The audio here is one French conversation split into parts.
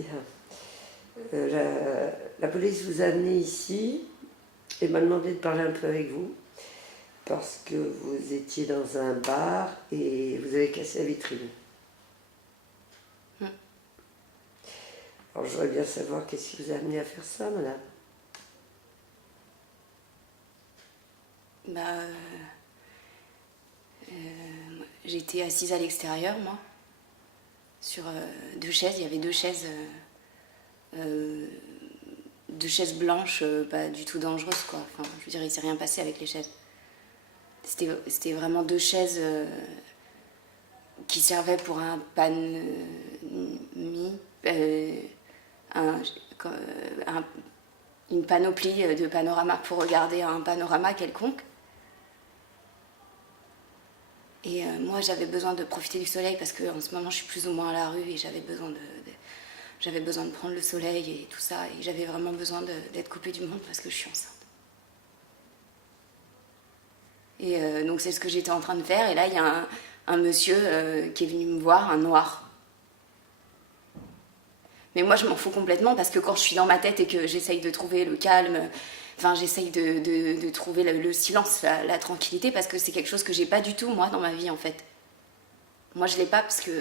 Bien. La police vous a amené ici et m'a demandé de parler un peu avec vous parce que vous étiez dans un bar et vous avez cassé la vitrine. Alors je voudrais bien savoir qu'est-ce qui vous a amené à faire ça, madame. J'étais assise à l'extérieur, moi, sur deux chaises. Il y avait deux chaises blanches, pas du tout dangereuses, quoi. Enfin, je veux dire, il s'est rien passé avec les chaises. C'était vraiment deux chaises qui servaient pour un une panoplie de panorama pour regarder un panorama quelconque. Et moi, j'avais besoin de profiter du soleil parce qu'en ce moment, je suis plus ou moins à la rue et j'avais besoin de prendre le soleil et tout ça. Et j'avais vraiment besoin d'être coupée du monde parce que je suis enceinte. Et donc, c'est ce que j'étais en train de faire. Et là, il y a un monsieur qui est venu me voir, un noir. Mais moi, je m'en fous complètement parce que quand je suis dans ma tête et que j'essaye de trouver le calme, enfin, j'essaye de trouver le silence, la tranquillité, parce que c'est quelque chose que j'ai pas du tout, moi, dans ma vie, en fait. Moi, je l'ai pas parce que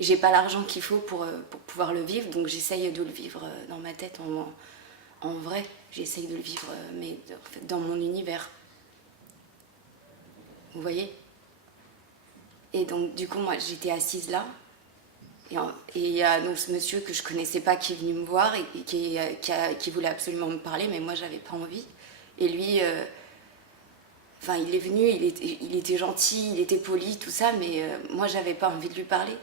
j'ai pas l'argent qu'il faut pour pouvoir le vivre, donc j'essaye de le vivre dans ma tête, en vrai. J'essaye de le vivre, mais en fait, dans mon univers. Vous voyez? Et donc, du coup, moi, j'étais assise là. Et il y a donc ce monsieur que je connaissais pas qui est venu me voir et qui voulait absolument me parler, mais moi j'avais pas envie. Et lui, enfin il est venu, il était gentil, il était poli, tout ça, mais moi j'avais pas envie de lui parler.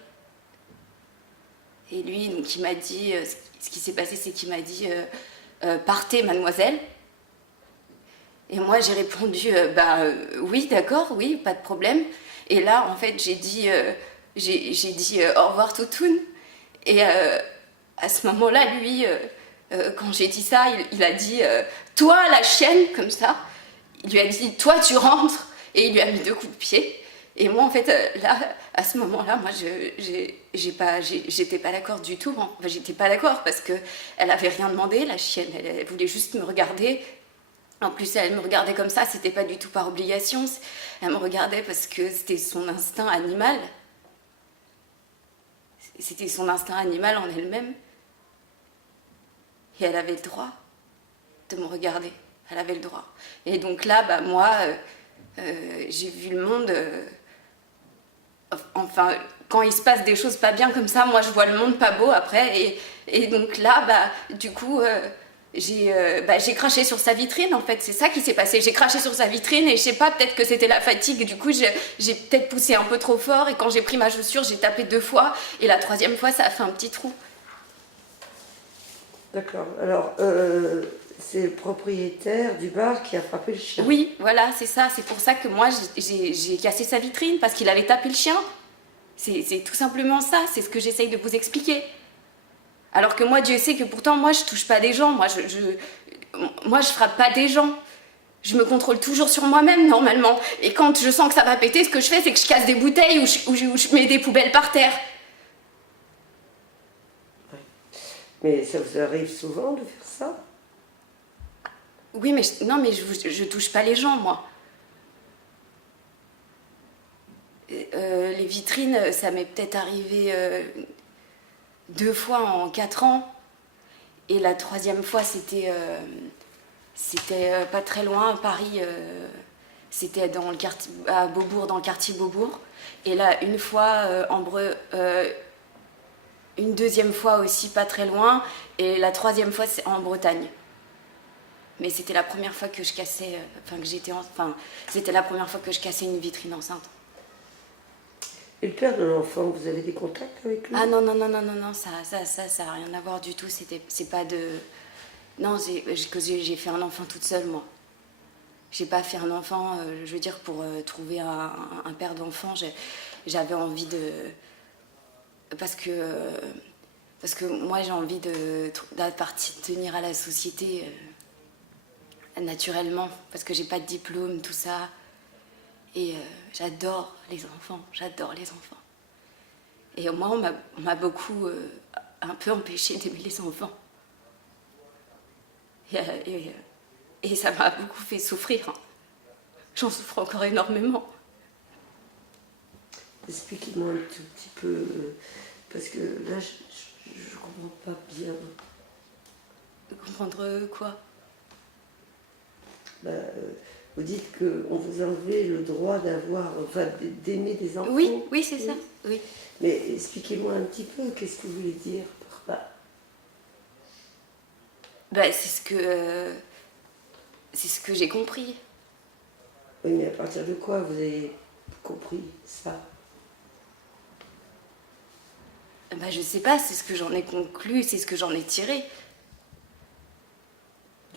Et lui, donc il m'a dit, ce qui s'est passé, c'est qu'il m'a dit partez, mademoiselle. Et moi j'ai répondu oui, d'accord, oui, pas de problème. Et là, en fait, j'ai dit au revoir Toutoune. Et à ce moment-là, lui, quand j'ai dit ça, il a dit toi, la chienne, comme ça. Il lui a dit toi, tu rentres. Et il lui a mis 2 coups de pied. Et moi, en fait, là, à ce moment-là, moi, j'étais pas d'accord du tout. Enfin, j'étais pas d'accord parce qu'elle avait rien demandé, la chienne. Elle voulait juste me regarder. En plus, elle me regardait comme ça, c'était pas du tout par obligation. Elle me regardait parce que c'était son instinct animal. C'était son instinct animal en elle-même. Et elle avait le droit de me regarder. Elle avait le droit. Et donc là, moi, j'ai vu le monde... enfin, quand il se passe des choses pas bien comme ça, moi, je vois le monde pas beau après. Et donc là, du coup... j'ai craché sur sa vitrine, en fait, c'est ça qui s'est passé. J'ai craché sur sa vitrine et je sais pas, peut-être que c'était la fatigue. Du coup, j'ai peut-être poussé un peu trop fort et quand j'ai pris ma chaussure, j'ai tapé 2 fois et la 3e fois, ça a fait un petit trou. D'accord. Alors, c'est le propriétaire du bar qui a frappé le chien. Oui, voilà, c'est ça. C'est pour ça que moi, j'ai cassé sa vitrine parce qu'il avait tapé le chien. C'est tout simplement ça. C'est ce que j'essaye de vous expliquer. Alors que moi, Dieu sait que pourtant, moi, je touche pas des gens. Moi, je frappe pas des gens. Je me contrôle toujours sur moi-même, normalement. Et quand je sens que ça va péter, ce que je fais, c'est que je casse des bouteilles ou je mets des poubelles par terre. Ouais. Mais ça vous arrive souvent de faire ça? Oui, mais je touche pas les gens, moi. Les vitrines, ça m'est peut-être arrivé 2 fois en 4 ans. Et la 3e fois, c'était pas très loin, à Paris. C'était dans le quartier, à Beaubourg, dans le quartier Beaubourg. Et là, une fois, une 2e fois aussi, pas très loin. Et la 3e fois, c'est en Bretagne. Mais c'était la première fois que je cassais, c'était la première fois que je cassais une vitrine enceinte. Et le père de l'enfant, vous avez des contacts avec lui? Ah non, ça a rien à voir du tout. C'est pas de... Non, j'ai fait un enfant toute seule, moi. J'ai pas fait un enfant, je veux dire, pour trouver un père d'enfant. J'avais envie de... Parce que moi, j'ai envie d'appartenir à la société naturellement. Parce que j'ai pas de diplôme, tout ça. Et j'adore les enfants, j'adore les enfants. Et moi, on m'a beaucoup un peu empêché d'aimer les enfants. Et ça m'a beaucoup fait souffrir. Hein. J'en souffre encore énormément. Expliquez-moi un tout petit peu, parce que là, je comprends pas bien. Comprendre quoi? Bah, vous dites qu'on vous a enlevé le droit d'avoir, enfin, d'aimer des enfants. Oui, oui, c'est ça. Oui. Mais expliquez-moi un petit peu, qu'est-ce que vous voulez dire par là? Bah, c'est ce que j'ai compris. Oui, mais à partir de quoi vous avez compris ça? Bah, je sais pas, c'est ce que j'en ai conclu, c'est ce que j'en ai tiré.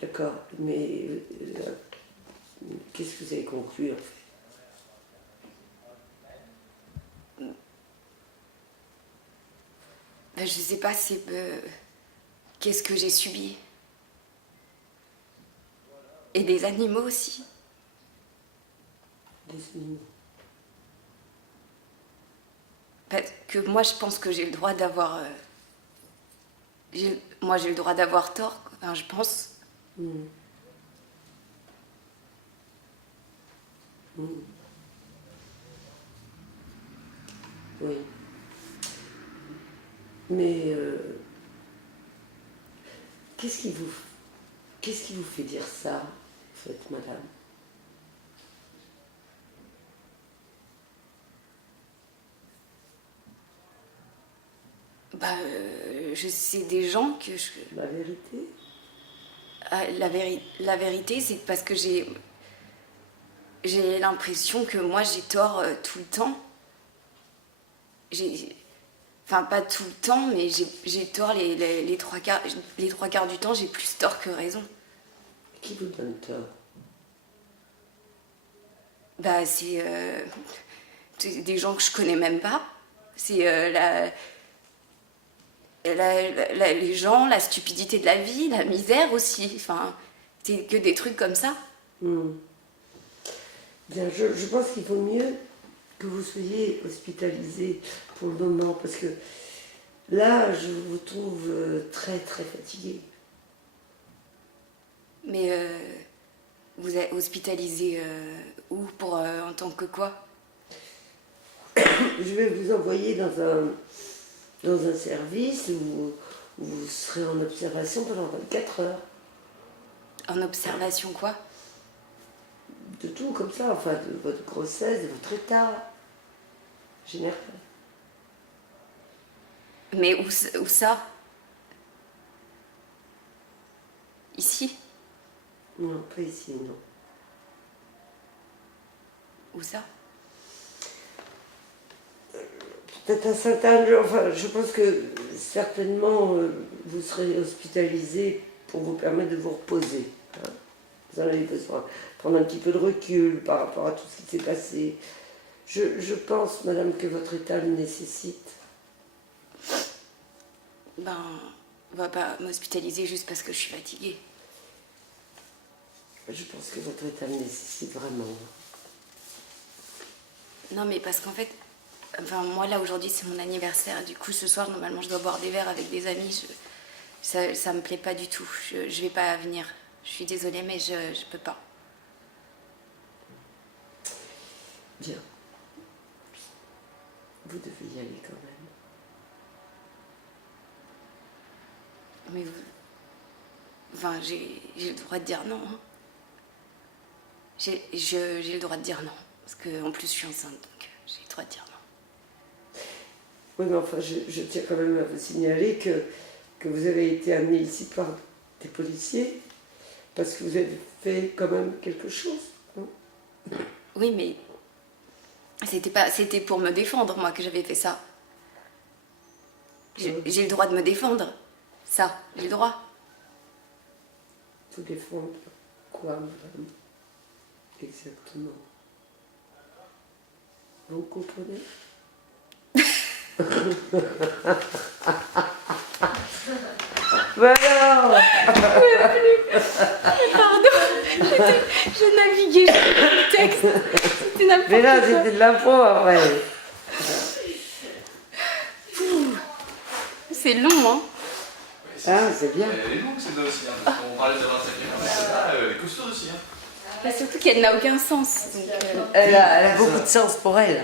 D'accord, mais qu'est-ce que vous avez conclu en fait? Bah, je sais pas, c'est qu'est-ce que j'ai subi. Et des animaux aussi. Des animaux. Parce que moi, je pense que j'ai le droit d'avoir... moi, j'ai le droit d'avoir tort, enfin, je pense. Mmh. Mmh. Oui. Mais qu'est-ce qui vous fait dire ça, en fait, madame? Bah, je sais des gens que je... La vérité? Ah, la vérité, c'est parce que j'ai l'impression que moi, j'ai tort tout le temps. Enfin, pas tout le temps, mais j'ai tort les trois quarts du temps, j'ai plus tort que raison. Qui vous donne tort? Bah, c'est des gens que je connais même pas. C'est les gens, la stupidité de la vie, la misère aussi. Enfin, c'est que des trucs comme ça. Mmh. Bien, je pense qu'il vaut mieux que vous soyez hospitalisé pour le moment, parce que là, je vous trouve très très fatigué. Mais vous êtes hospitalisé où pour en tant que quoi? Je vais vous envoyer dans un service où vous serez en observation pendant 24 heures. En observation quoi? De tout comme ça, enfin de votre grossesse, de votre état général. Mais où ça? Ici? Non, pas ici, non. Où ça? Peut-être un certain jour, enfin je pense que certainement vous serez hospitalisé pour vous permettre de vous reposer. Hein. Vous en avez besoin. Prendre un petit peu de recul par rapport à tout ce qui s'est passé. Je pense, madame, que votre état le nécessite. Ben, on va pas m'hospitaliser juste parce que je suis fatiguée. Je pense que votre état le nécessite vraiment. Non, mais parce qu'en fait, enfin, moi là aujourd'hui c'est mon anniversaire. Du coup, ce soir, normalement, je dois boire des verres avec des amis. Ça me plaît pas du tout. Je vais pas venir. Je suis désolée, mais je peux pas. Bien. Vous devez y aller quand même. Mais enfin, j'ai le droit de dire non. Hein. J'ai le droit de dire non. Parce qu'en plus, je suis enceinte, donc j'ai le droit de dire non. Oui, mais enfin, je tiens quand même à vous signaler que vous avez été amené ici par des policiers, parce que vous avez fait quand même quelque chose. Hein. Oui, mais c'était pour me défendre, moi, que j'avais fait ça. J'ai le droit de me défendre. Ça, j'ai le droit. Vous défendre quoi, madame? Exactement. Vous comprenez? Voilà. Pardon, je naviguais sur le texte. C'était n'importe quoi. Mais là, c'était de l'impro, après. c'est long, hein. Ah, c'est bien. Elle est longue celle-là aussi, hein, parce qu'on parlait de 25 mais celle-là, elle est costaud aussi. Hein. Bah, surtout qu'elle n'a aucun sens. Donc, Elle a beaucoup de sens pour elle.